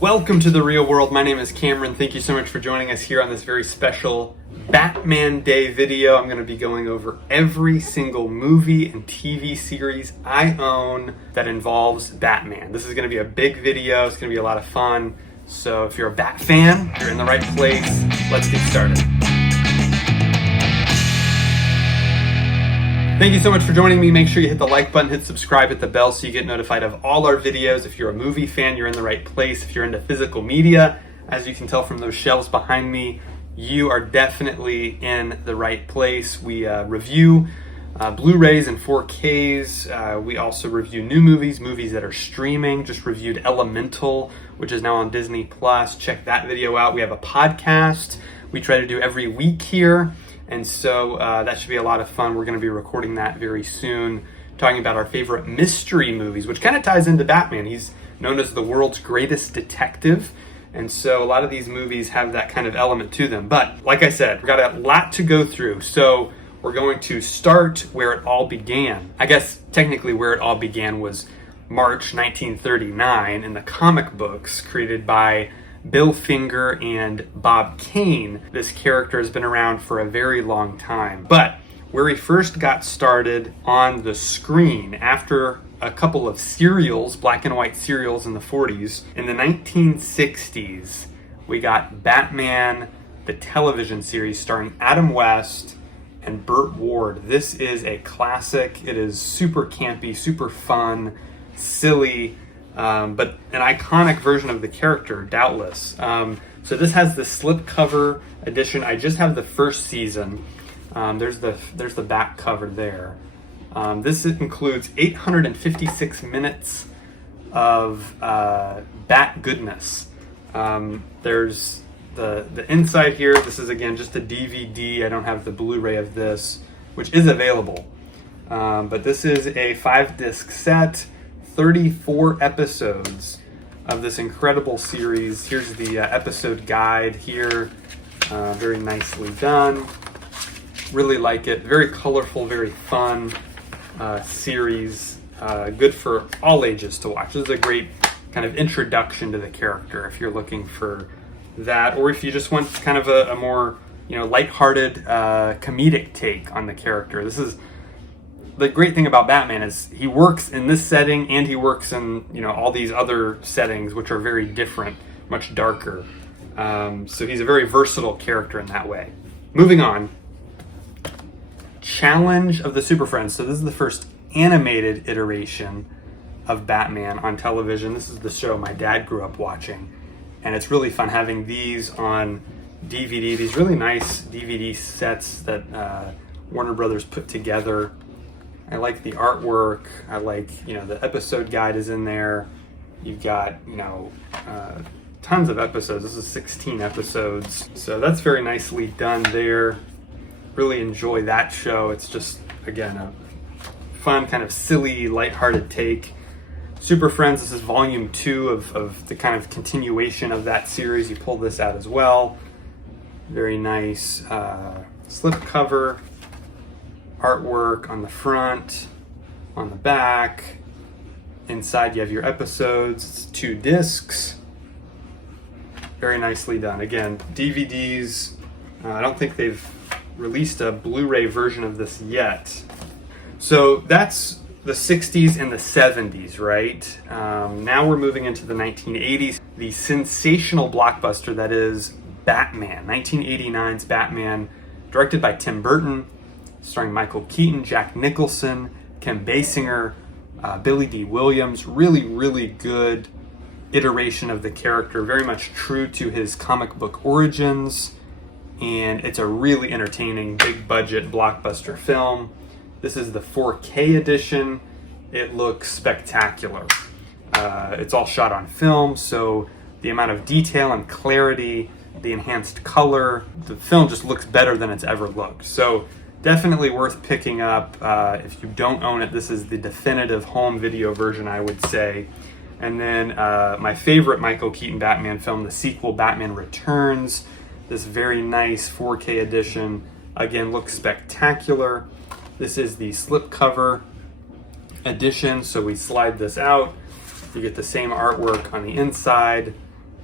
Welcome to the real world. My name is Cameron. Thank you so much for joining us here on this very special Batman Day video. I'm going to be going over every single movie and TV series I own that involves Batman. This is going to be a big video. It's going to be a lot of fun. So if you're a Bat fan, you're in the right place. Let's get started. Thank you so much for joining me. Make sure you hit the like button, hit subscribe, hit the bell so you get notified of all our videos. If you're a movie fan, you're in the right place. If you're into physical media, as you can tell from those shelves behind me, you are definitely in the right place. We review Blu-rays and 4Ks. We also review new movies that are streaming. Just reviewed Elemental, which is now on Disney Plus. Check that video out. We have a podcast we try to do every week here. And so that should be a lot of fun. We're going to be recording that very soon, talking about our favorite mystery movies, which kind of ties into Batman. He's known as the world's greatest detective. And so a lot of these movies have that kind of element to them. But like I said, we've got a lot to go through. So we're going to start where it all began. I guess technically where it all began was March 1939 in the comic books created by Bill Finger and Bob Kane. This character has been around for a very long time. But where he first got started on the screen after a couple of serials, black and white serials in the 40s, in the 1960s, we got Batman, the television series starring Adam West and Burt Ward. This is a classic. It is super campy, super fun, silly, but an iconic version of the character, doubtless. So this has the slipcover edition. I just have the first season. There's the back cover there. This includes 856 minutes of Bat goodness. There's the inside here. This is again just a DVD. I don't have the Blu-ray of this, which is available. But this is a 5-disc set. 34 episodes of this incredible series. Here's the episode guide here. Very nicely done. Really like it. Very colorful, very fun series. Good for all ages to watch. This is a great kind of introduction to the character if you're looking for that, or if you just want kind of a more lighthearted comedic take on the character. This is the great thing about Batman is he works in this setting and he works in all these other settings which are very different, much darker. So he's a very versatile character in that way. Moving on. Challenge of the Super Friends. So this is the first animated iteration of Batman on television. This is the show my dad grew up watching, and it's really fun having these on DVD. These really nice DVD sets that Warner Brothers put together. I like the artwork. I like, the episode guide is in there. You've got, tons of episodes. This is 16 episodes. So that's very nicely done there. Really enjoy that show. It's just, again, a fun, kind of silly, lighthearted take. Super Friends, this is volume 2 of the kind of continuation of that series. You pull this out as well. Very nice slipcover. Artwork on the front, on the back. Inside you have your episodes. It's 2 discs. Very nicely done. Again, DVDs. I don't think they've released a Blu-ray version of this yet. So that's the 60s and the 70s, right? Now we're moving into the 1980s. The sensational blockbuster that is Batman. 1989's Batman, directed by Tim Burton, starring Michael Keaton, Jack Nicholson, Kim Basinger, Billy D. Williams. Really, really good iteration of the character, very much true to his comic book origins, and it's a really entertaining, big budget blockbuster film. This is the 4K edition. It looks spectacular. It's all shot on film, so the amount of detail and clarity, the enhanced color, the film just looks better than it's ever looked. So definitely worth picking up. If you don't own it, this is the definitive home video version, I would say. And then my favorite Michael Keaton Batman film, the sequel Batman Returns. This very nice 4K edition. Again, looks spectacular. This is the slipcover edition, so we slide this out. You get the same artwork on the inside.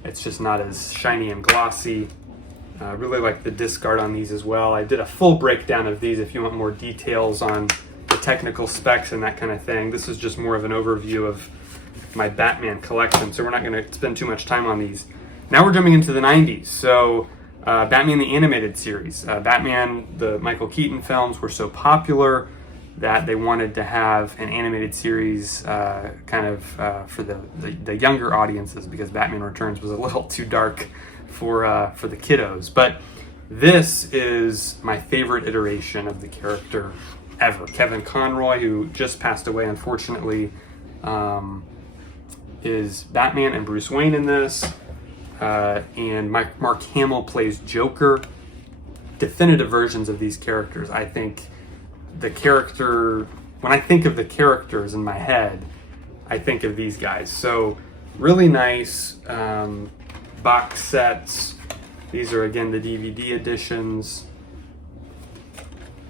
It's just not as shiny and glossy. Really like the disc art on these as well. I did a full breakdown of these if you want more details on the technical specs and that kind of thing. This is just more of an overview of my Batman collection, so we're not going to spend too much time on these. Now we're jumping into the 90s. So Batman the Animated Series. Batman, the Michael Keaton films were so popular that they wanted to have an animated series for the younger audiences, because Batman Returns was a little too dark for the kiddos. But this is my favorite iteration of the character ever. Kevin Conroy, who just passed away unfortunately, is Batman and Bruce Wayne in this. And Mark Hamill plays Joker. Definitive versions of these characters. I think when I think of the characters in my head, I think of these guys. So really nice box sets. These are, again, the DVD editions.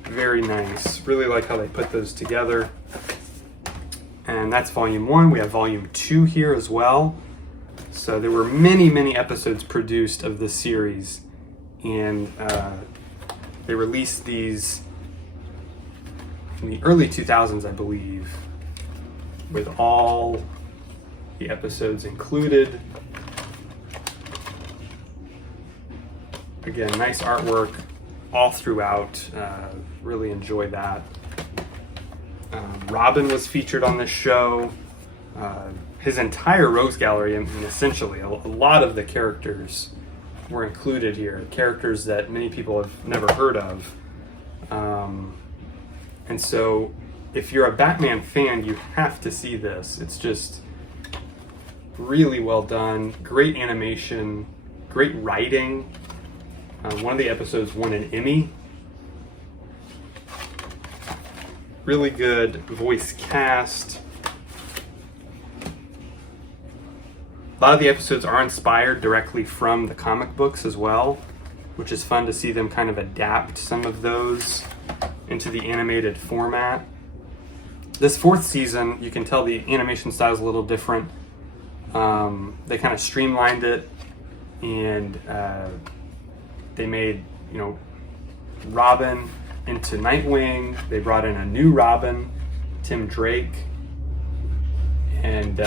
Very nice. Really like how they put those together. And that's volume 1. We have volume 2 here as well. So there were many, many episodes produced of this series, and they released these in the early 2000s, I believe, with all the episodes included. Again, nice artwork all throughout. Really enjoy that. Robin was featured on this show. His entire Rogues Gallery, and essentially a lot of the characters were included here. Characters that many people have never heard of. And so if you're a Batman fan, you have to see this. It's just really well done. Great animation, great writing. One of the episodes won an Emmy. Really good voice cast. A lot of the episodes are inspired directly from the comic books as well, which is fun to see them kind of adapt some of those into the animated format. This 4th season, you can tell the animation style is a little different. They kind of streamlined it, and they made, Robin into Nightwing. They brought in a new Robin, Tim Drake, and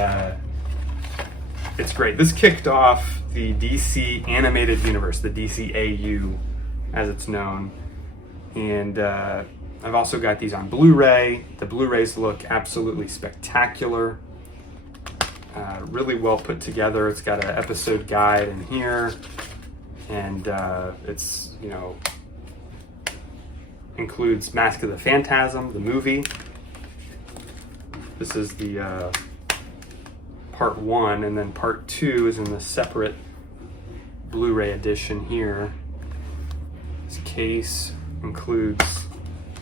it's great. This kicked off the DC Animated Universe, the DCAU as it's known. And I've also got these on Blu-ray. The Blu-rays look absolutely spectacular. Really well put together. It's got an episode guide in here. And it's, includes Mask of the Phantasm, the movie. This is the part 1, and then part 2 is in the separate Blu-ray edition here. This case includes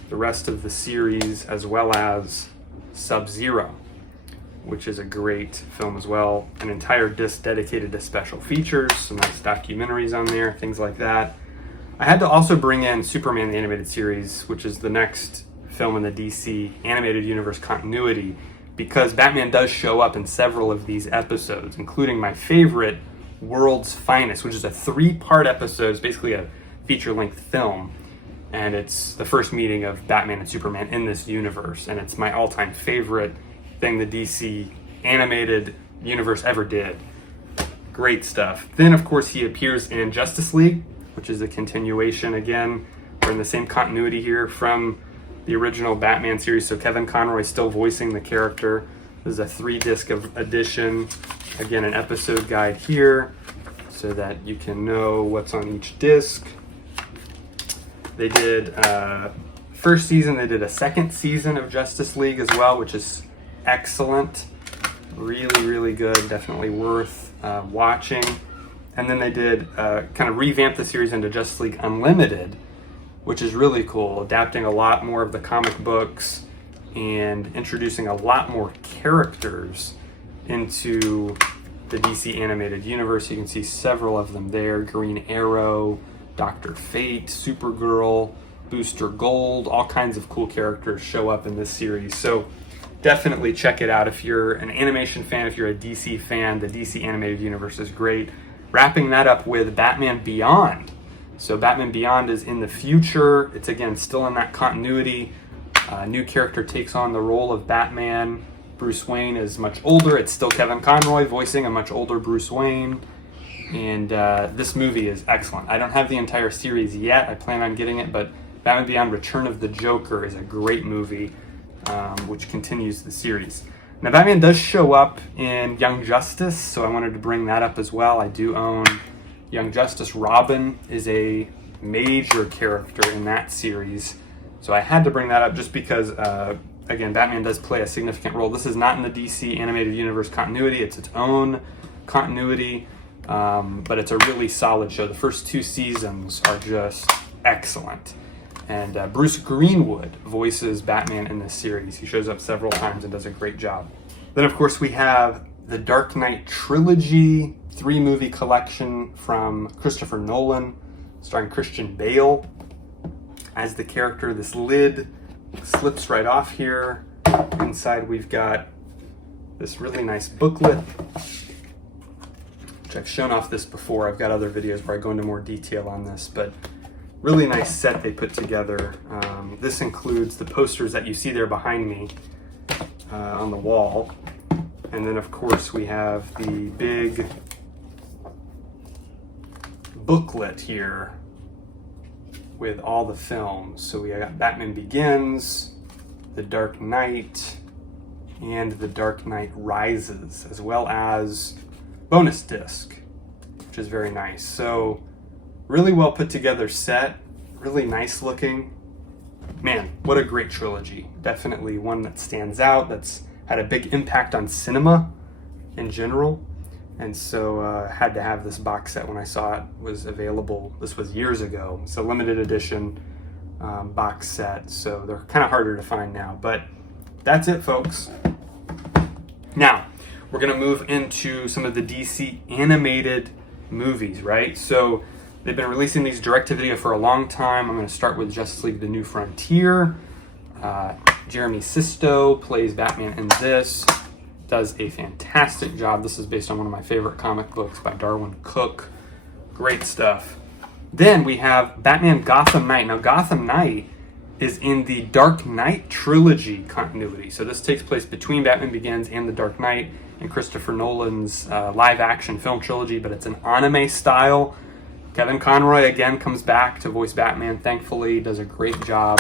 the rest of the series, as well as Sub-Zero, which is a great film as well. An entire disc dedicated to special features, some nice documentaries on there, things like that. I had to also bring in Superman the Animated Series, which is the next film in the DC Animated Universe continuity, because Batman does show up in several of these episodes, including my favorite, World's Finest, which is a 3-part episode. It's basically a feature-length film, and it's the first meeting of Batman and Superman in this universe, and it's my all-time favorite thing the DC Animated Universe ever did. Great stuff. Then, of course, he appears in Justice League, which is a continuation. Again, we're in the same continuity here from the original Batman series, so Kevin Conroy is still voicing the character. This is a 3-disc edition. Again, an episode guide here so that you can know what's on each disc. They did first season, they did a 2nd season of Justice League as well, which is excellent. Really, really good. Definitely worth watching. And then they did kind of revamp the series into Justice League Unlimited, which is really cool, adapting a lot more of the comic books and introducing a lot more characters into the DC Animated Universe. You can see several of them there. Green Arrow, Dr. Fate, Supergirl, Booster Gold, all kinds of cool characters show up in this series. So definitely check it out. If you're an animation fan, if you're a DC fan, the DC animated universe is great. Wrapping that up with Batman Beyond. So Batman Beyond is in the future. It's again still in that continuity. A new character takes on the role of Batman. Bruce Wayne is much older. It's still Kevin Conroy voicing a much older Bruce Wayne. And this movie is excellent. I don't have the entire series yet. I plan on getting it, but Batman Beyond Return of the Joker is a great movie, which continues the series. Now, Batman does show up in Young Justice, so I wanted to bring that up as well. I do own Young Justice. Robin is a major character in that series, so I had to bring that up just because, again, Batman does play a significant role. This is not in the DC animated universe continuity. It's its own continuity, but it's a really solid show. The first 2 seasons are just excellent. And Bruce Greenwood voices Batman in this series. He shows up several times and does a great job. Then, of course, we have the Dark Knight trilogy, 3-movie collection from Christopher Nolan, starring Christian Bale as the character. This lid slips right off here. Inside, we've got this really nice booklet, which I've shown off this before. I've got other videos where I go into more detail on this, but really nice set they put together. This includes the posters that you see there behind me on the wall. And then, of course, we have the big booklet here with all the films. So we got Batman Begins, The Dark Knight, and The Dark Knight Rises, as well as bonus disc, which is very nice. So really well put together set, really nice looking. Man, what a great trilogy. Definitely one that stands out, that's had a big impact on cinema in general. And so had to have this box set when I saw it was available. This was years ago. It's a limited edition box set, so they're kind of harder to find now. But that's it, folks. Now, we're going to move into some of the DC animated movies, right? So they've been releasing these direct-to-video for a long time. I'm going to start with Justice League The New Frontier. Jeremy Sisto plays Batman in this. Does a fantastic job. This is based on one of my favorite comic books by Darwin Cook. Great stuff. Then we have Batman Gotham Knight. Now, Gotham Knight is in the Dark Knight trilogy continuity. So this takes place between Batman Begins and The Dark Knight and Christopher Nolan's live-action film trilogy, but it's an anime style. Kevin Conroy again comes back to voice Batman, thankfully, does a great job.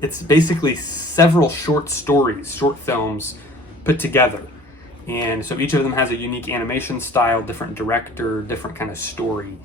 It's basically several short stories, short films put together. And so each of them has a unique animation style, different director, different kind of story.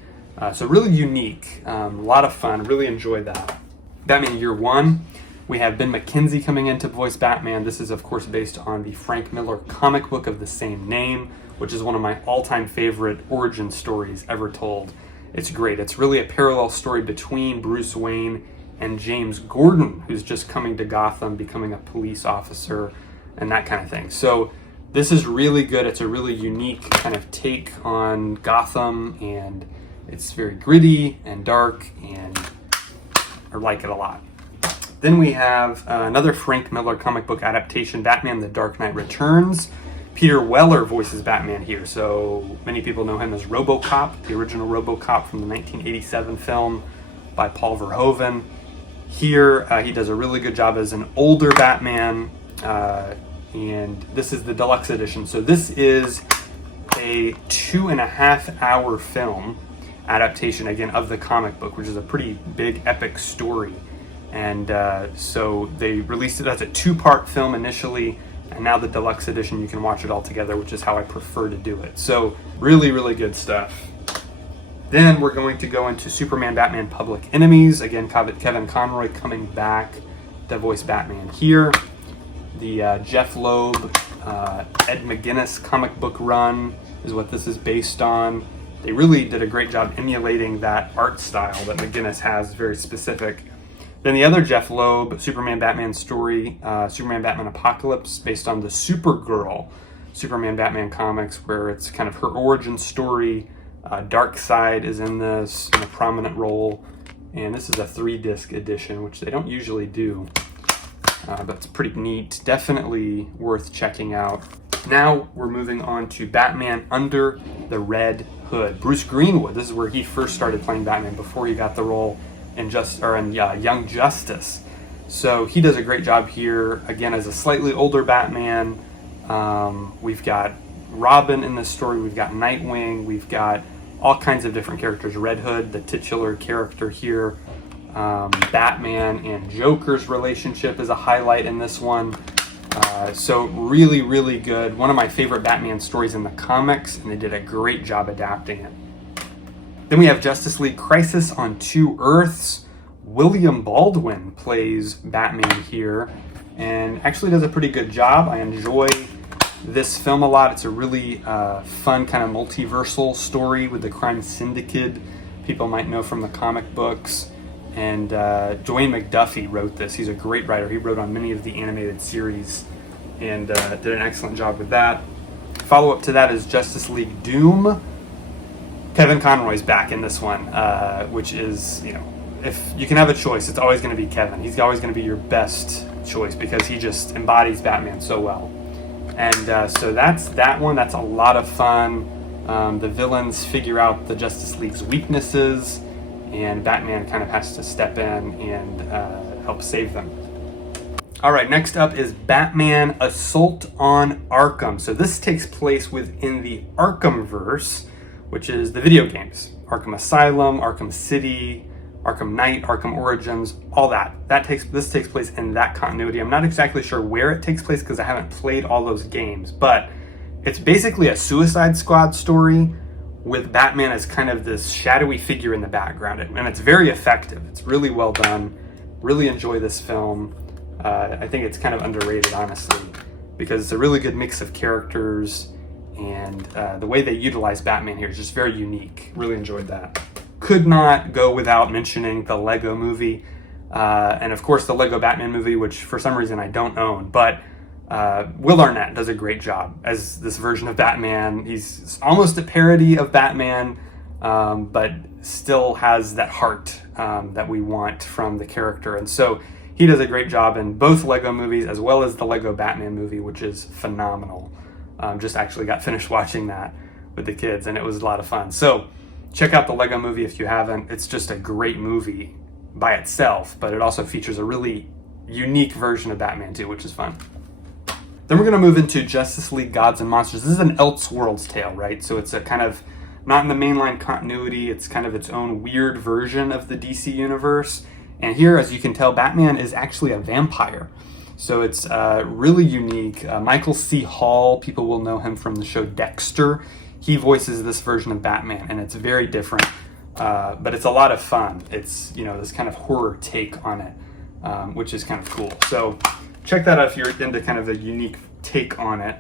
So really unique, a lot of fun, really enjoyed that. Batman Year One, we have Ben McKenzie coming in to voice Batman. This is, of course, based on the Frank Miller comic book of the same name, which is one of my all-time favorite origin stories ever told. It's great. It's really a parallel story between Bruce Wayne and James Gordon, who's just coming to Gotham, becoming a police officer, and that kind of thing. So this is really good. It's a really unique kind of take on Gotham, and it's very gritty and dark, and I like it a lot. Then we have another Frank Miller comic book adaptation, Batman The Dark Knight Returns. Peter Weller voices Batman here, so many people know him as RoboCop, the original RoboCop from the 1987 film by Paul Verhoeven. Here, he does a really good job as an older Batman, and this is the deluxe edition. So this is a 2.5-hour film adaptation, again, of the comic book, which is a pretty big, epic story. And so they released it as a 2-part film initially, and now the deluxe edition, you can watch it all together, which is how I prefer to do it. So really, really good stuff. Then we're going to go into Superman, Batman, Public Enemies. Again, Kevin Conroy coming back to voice Batman here. The Jeff Loeb, Ed McGuinness comic book run is what this is based on. They really did a great job emulating that art style that McGuinness has, very specific. Then the other Jeff Loeb Superman Batman story, Superman Batman Apocalypse, based on the Supergirl Superman Batman comics, where it's kind of her origin story. Darkseid is in this in a prominent role, and this is a 3-disc edition, which they don't usually do. but it's pretty neat. Definitely worth checking out. Now we're moving on to Batman Under the Red Hood. Bruce Greenwood, this is where he first started playing Batman before he got the role in Young Justice. So he does a great job here, again, as a slightly older Batman. We've got Robin in this story, we've got Nightwing, we've got all kinds of different characters. Red Hood, the titular character here. Batman and Joker's relationship is a highlight in this one. So really, really good. One of my favorite Batman stories in the comics, and they did a great job adapting it. Then we have Justice League Crisis on Two Earths. William Baldwin plays Batman here, and actually does a pretty good job. I enjoy this film a lot. It's a really fun kind of multiversal story with the crime syndicate people might know from the comic books. And Dwayne McDuffie wrote this. He's a great writer. He wrote on many of the animated series and did an excellent job with that. Follow-up to that is Justice League Doom. Kevin Conroy's back in this one, which is, if you can have a choice, it's always going to be Kevin. He's always going to be your best choice because he just embodies Batman so well. And so that's that one. That's a lot of fun. The villains figure out the Justice League's weaknesses, and Batman kind of has to step in and help save them. All right, next up is Batman Assault on Arkham. So this takes place within the Arkhamverse, which is the video games. Arkham Asylum, Arkham City, Arkham Knight, Arkham Origins, all that. This takes place in that continuity. I'm not exactly sure where it takes place because I haven't played all those games, but it's basically a Suicide Squad story with Batman as kind of this shadowy figure in the background, and it's very effective. It's really well done. Really enjoy this film. I think it's kind of underrated, honestly, because it's a really good mix of characters, and the way they utilize Batman here is just very unique. Really enjoyed that. Could not go without mentioning the Lego movie, and of course the Lego Batman movie, which for some reason I don't own, but Will Arnett does a great job as this version of Batman. He's almost a parody of Batman, but still has that heart that we want from the character. And so he does a great job in both Lego movies as well as the Lego Batman movie, which is phenomenal. Just actually got finished watching that with the kids, and it was a lot of fun. So check out the Lego movie if you haven't. It's just a great movie by itself, but it also features a really unique version of Batman too, which is fun. Then we're going to move into Justice League Gods and Monsters. This is an Elseworlds tale, right? So it's a kind of not in the mainline continuity. It's kind of its own weird version of the DC universe. And here, as you can tell, Batman is actually a vampire. So it's really unique. Michael C. Hall, people will know him from the show Dexter. He voices this version of Batman, and it's very different. But it's a lot of fun. It's, this kind of horror take on it, which is kind of cool. So check that out if you're into kind of a unique take on it.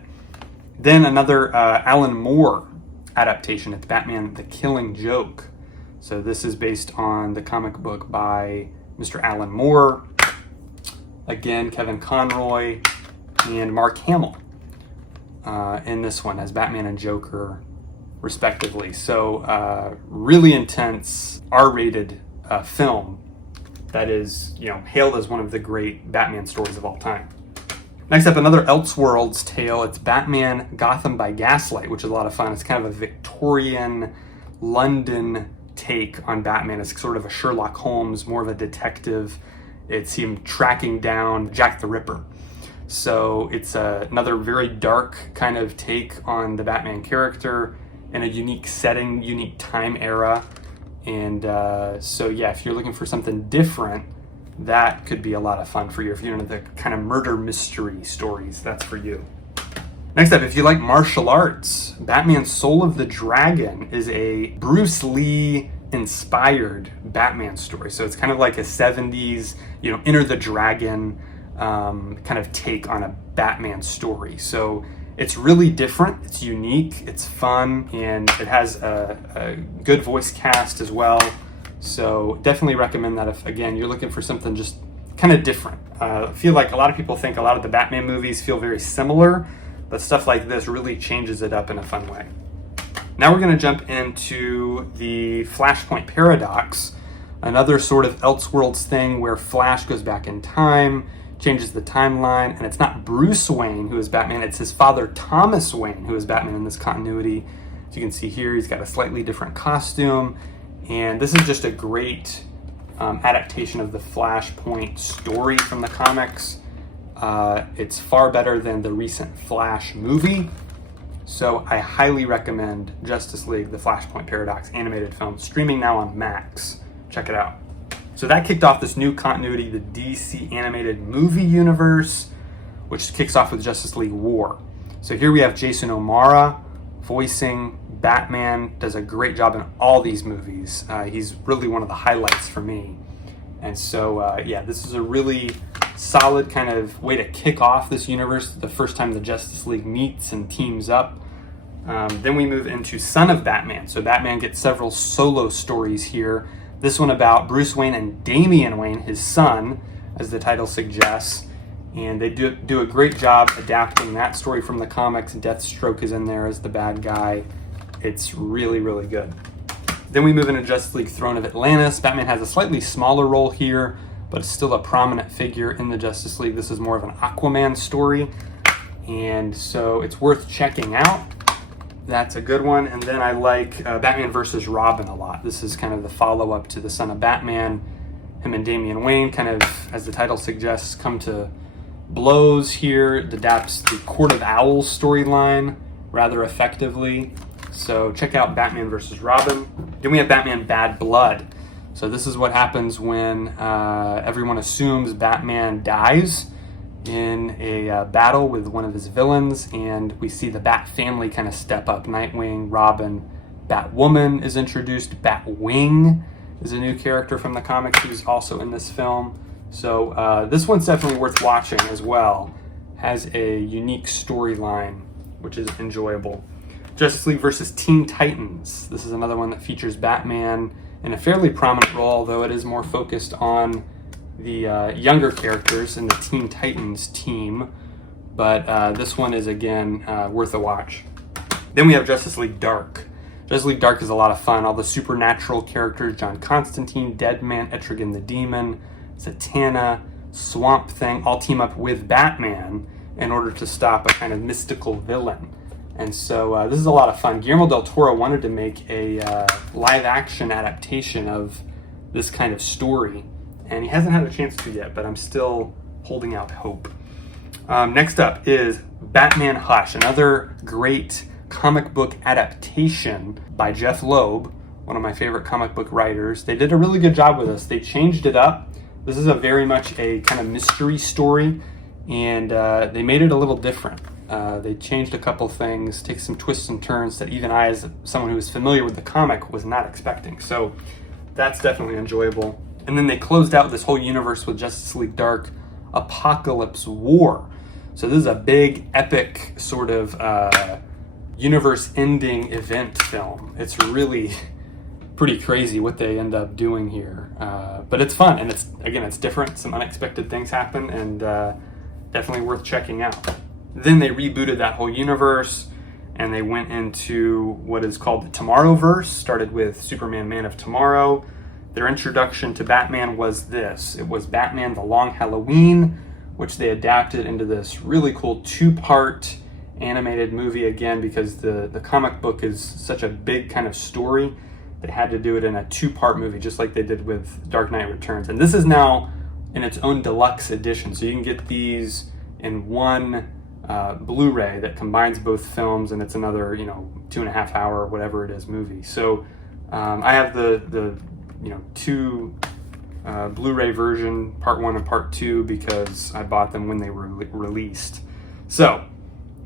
Then another Alan Moore adaptation. It's Batman The Killing Joke. So this is based on the comic book by Mr. Alan Moore. Again, Kevin Conroy and Mark Hamill in this one as Batman and Joker, respectively. So really intense R-rated film that is, hailed as one of the great Batman stories of all time. Next up, another Elseworlds tale. It's Batman Gotham by Gaslight, which is a lot of fun. It's kind of a Victorian London take on Batman. It's sort of a Sherlock Holmes, more of a detective. It's him tracking down Jack the Ripper. So it's another very dark kind of take on the Batman character in a unique setting, unique time era. And so yeah, if you're looking for something different, that could be a lot of fun for you. If you're into the kind of murder mystery stories, that's for you. Next up, if you like martial arts, Batman Soul of the Dragon is a Bruce Lee inspired Batman story. So it's kind of like a 70s, Enter the Dragon kind of take on a Batman story. So it's really different, it's unique, it's fun, and it has a good voice cast as well. So definitely recommend that if, again, you're looking for something just kind of different. I feel like a lot of people think a lot of the Batman movies feel very similar, but stuff like this really changes it up in a fun way. Now we're going to jump into the Flashpoint Paradox, another sort of Elseworlds thing where Flash goes back in time changes the timeline, and it's not Bruce Wayne who is Batman, it's his father Thomas Wayne who is Batman in this continuity. As you can see here, he's got a slightly different costume, and this is just a great adaptation of the Flashpoint story from the comics. It's far better than the recent Flash movie, so I highly recommend Justice League, the Flashpoint Paradox animated film, streaming now on Max. Check it out. So that kicked off this new continuity, the DC animated movie universe, which kicks off with Justice League War. So here we have Jason O'Mara voicing Batman, does a great job in all these movies. He's really one of the highlights for me. And so, yeah, this is a really solid kind of way to kick off this universe, the first time the Justice League meets and teams up. Then we move into Son of Batman. So Batman gets several solo stories here. This one about Bruce Wayne and Damian Wayne, his son, as the title suggests. And they do a great job adapting that story from the comics. Deathstroke is in there as the bad guy. It's really, really good. Then we move into Justice League Throne of Atlantis. Batman has a slightly smaller role here, but still a prominent figure in the Justice League. This is more of an Aquaman story, and so it's worth checking out. That's a good one. And then I like Batman versus Robin a lot. This is kind of the follow-up to the Son of Batman. Him and Damian Wayne kind of, as the title suggests, come to blows here. It adapts the Court of Owls storyline rather effectively. So check out Batman versus Robin. Then we have Batman Bad Blood. So this is what happens when everyone assumes Batman dies in a battle with one of his villains, and we see the Bat family kind of step up. Nightwing, Robin, Batwoman is introduced. Batwing is a new character from the comics who's also in this film. So this one's definitely worth watching as well. Has a unique storyline, which is enjoyable. Justice League versus Teen Titans. This is another one that features Batman in a fairly prominent role, although it is more focused on the younger characters in the Teen Titans team. But this one is, again, worth a watch. Then we have Justice League Dark. Justice League Dark is a lot of fun. All the supernatural characters, John Constantine, Deadman, Etrigan the Demon, Zatanna, Swamp Thing, all team up with Batman in order to stop a kind of mystical villain. And so this is a lot of fun. Guillermo del Toro wanted to make a live-action adaptation of this kind of story, and he hasn't had a chance to yet, but I'm still holding out hope. Next up is Batman Hush, another great comic book adaptation by Jeff Loeb, one of my favorite comic book writers. They did a really good job with this. They changed it up. This is a very much a kind of mystery story, and they made it a little different. They changed a couple things, take some twists and turns that even I, as someone who is familiar with the comic, was not expecting. So that's definitely enjoyable. And then they closed out this whole universe with Justice League Dark Apocalypse War. So this is a big, epic sort of universe-ending event film. It's really pretty crazy what they end up doing here. But it's fun, and it's different. Some unexpected things happen, and definitely worth checking out. Then they rebooted that whole universe, and they went into what is called the Tomorrowverse. Started with Superman Man of Tomorrow. Their introduction to Batman was this. It was Batman The Long Halloween, which they adapted into this really cool 2-part animated movie, again, because the comic book is such a big kind of story. They had to do it in a 2-part movie, just like they did with Dark Knight Returns. And this is now in its own deluxe edition, so you can get these in one Blu-ray that combines both films, and it's another 2.5 hour, whatever it is, movie. So I have the 2 Blu-ray version, part 1 and part 2, because I bought them when they were released. So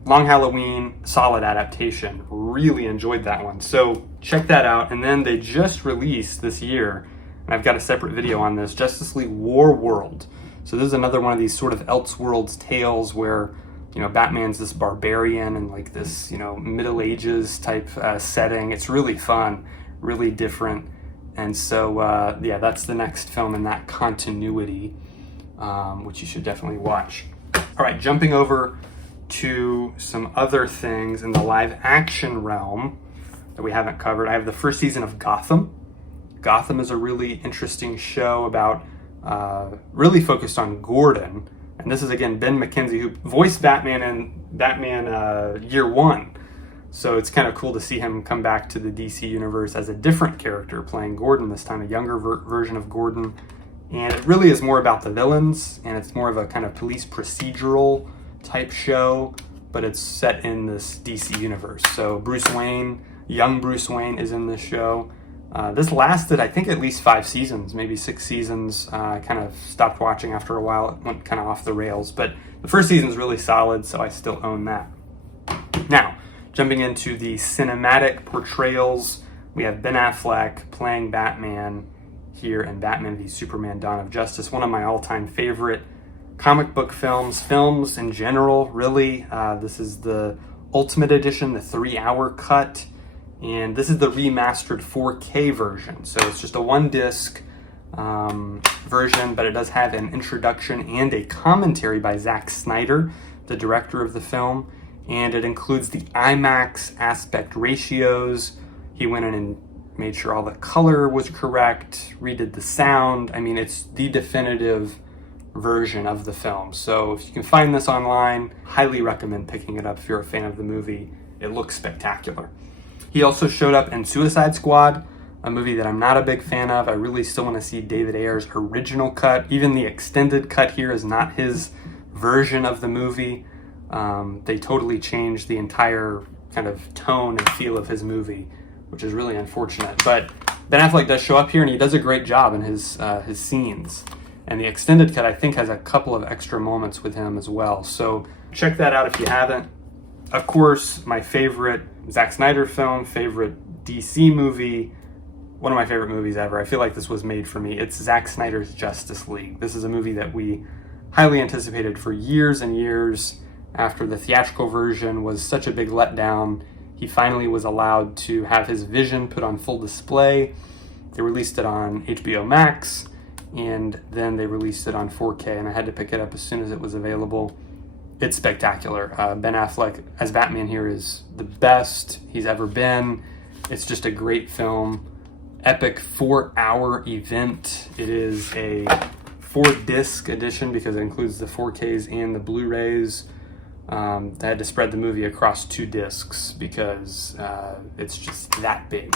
Long Halloween, solid adaptation. Really enjoyed that one. So check that out. And then they just released this year, and I've got a separate video on this, Justice League War World. So this is another one of these sort of Elseworlds tales where Batman's this barbarian and like this, Middle Ages type setting. It's really fun, really different. And so, that's the next film in that continuity, which you should definitely watch. All right, jumping over to some other things in the live action realm that we haven't covered. I have the first season of Gotham. Gotham is a really interesting show about, really focused on Gordon And this is, again, Ben McKenzie, who voiced Batman in Batman Year One. So it's kind of cool to see him come back to the DC universe as a different character, playing Gordon, this time a younger version of Gordon. And it really is more about the villains, and it's more of a kind of police procedural type show, but it's set in this DC universe. So Bruce Wayne, young Bruce Wayne, is in this show. This lasted, I think, at least 5 seasons, maybe 6 seasons. I kind of stopped watching after a while. It went kind of off the rails, but the first season is really solid, so I still own that. Now, jumping into the cinematic portrayals, we have Ben Affleck playing Batman here in Batman v Superman: Dawn of Justice, one of my all-time favorite comic book films in general, really. This is the Ultimate Edition, the 3-hour cut, and this is the remastered 4K version. So it's just a 1-disc version, but it does have an introduction and a commentary by Zack Snyder, the director of the film, and it includes the IMAX aspect ratios. He went in and made sure all the color was correct, redid the sound. I mean, it's the definitive version of the film. So if you can find this online, highly recommend picking it up if you're a fan of the movie. It looks spectacular. He also showed up in Suicide Squad, a movie that I'm not a big fan of. I really still want to see David Ayer's original cut. Even the extended cut here is not his version of the movie. They totally changed the entire kind of tone and feel of his movie, which is really unfortunate. But Ben Affleck does show up here, and he does a great job in his scenes. And the extended cut, I think, has a couple of extra moments with him as well. So check that out if you haven't. Of course, my favorite Zack Snyder film, favorite DC movie, one of my favorite movies ever. I feel like this was made for me. It's Zack Snyder's Justice League. This is a movie that we highly anticipated for years and years. After the theatrical version was such a big letdown, he finally was allowed to have his vision put on full display. They released it on HBO Max, and then they released it on 4K, and I had to pick it up as soon as it was available. It's spectacular. Ben Affleck as Batman here is the best he's ever been. It's just a great film. Epic 4-hour event. It is a 4-disc edition because it includes the 4Ks and the Blu-rays. I had to spread the movie across 2 discs because it's just that big.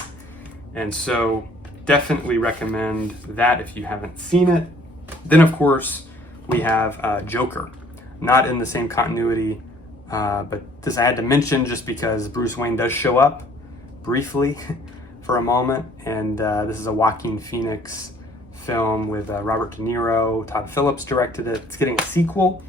And so definitely recommend that if you haven't seen it. Then, of course, we have Joker. Not in the same continuity, but this I had to mention just because Bruce Wayne does show up briefly for a moment. And this is a Joaquin Phoenix film with Robert De Niro. Todd Phillips directed it. It's getting a sequel,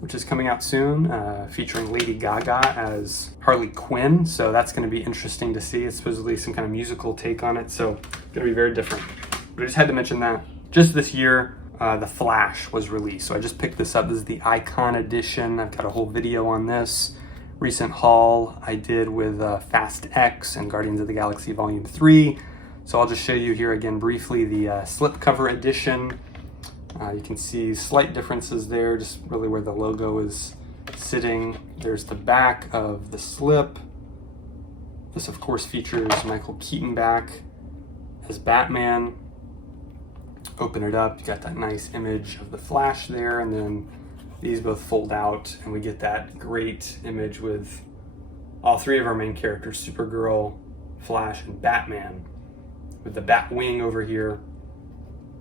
which is coming out soon, featuring Lady Gaga as Harley Quinn. So that's going to be interesting to see. It's supposedly some kind of musical take on it, so it's going to be very different. But I just had to mention that. Just this year, The Flash was released. So I just picked this up. This is the Icon Edition. I've got a whole video on this. Recent haul I did with Fast X and Guardians of the Galaxy Volume 3. So I'll just show you here again briefly the slipcover edition. You can see slight differences there, just really where the logo is sitting. There's the back of the slip. This, of course, features Michael Keaton back as Batman. Open it up, you got that nice image of the Flash there, and then these both fold out, and we get that great image with all 3 of our main characters, Supergirl, Flash, and Batman, with the bat wing over here.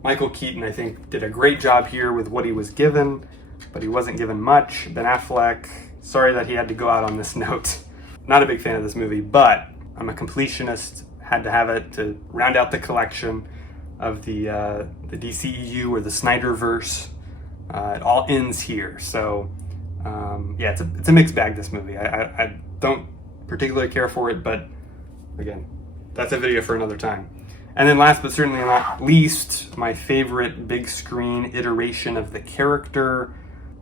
Michael Keaton, I think, did a great job here with what he was given, but he wasn't given much. Ben Affleck, sorry that he had to go out on this note. Not a big fan of this movie, but I'm a completionist, had to have it to round out the collection of the DCEU or the Snyderverse. It all ends here. So, yeah, it's a mixed bag, this movie. I don't particularly care for it, but again, that's a video for another time. And then last but certainly not least, my favorite big screen iteration of the character.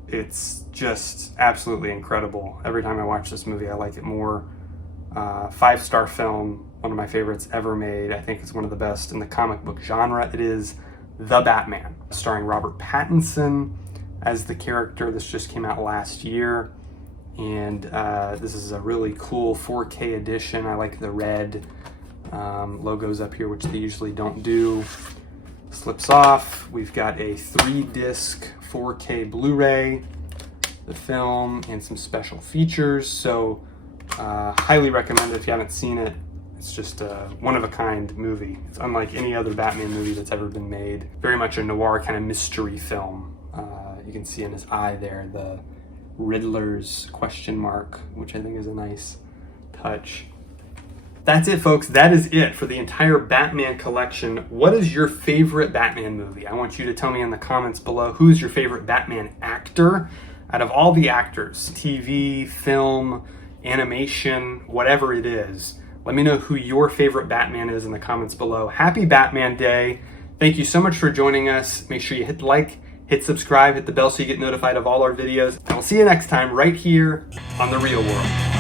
It's just absolutely incredible. Every time I watch this movie, I like it more. 5-star film, one of my favorites ever made. I think it's one of the best in the comic book genre. It is The Batman, starring Robert Pattinson as the character. This just came out last year. And this is a really cool 4K edition. I like the red logos up here, which they usually don't do. Slips off. We've got a 3-disc 4K Blu-ray. the film and some special features. So highly recommend it if you haven't seen it. It's just a one-of-a-kind movie. It's unlike any other Batman movie that's ever been made. Very much a noir kind of mystery film. You can see in his eye there the Riddler's question mark, which I think is a nice touch. That's it, folks. That is it for the entire Batman collection. What is your favorite Batman movie? I want you to tell me in the comments below who's your favorite Batman actor. Out of all the actors, TV, film, animation, whatever it is, let me know who your favorite Batman is in the comments below. Happy Batman Day. Thank you so much for joining us. Make sure you hit like, hit subscribe, hit the bell so you get notified of all our videos. And we'll see you next time right here on The Real World.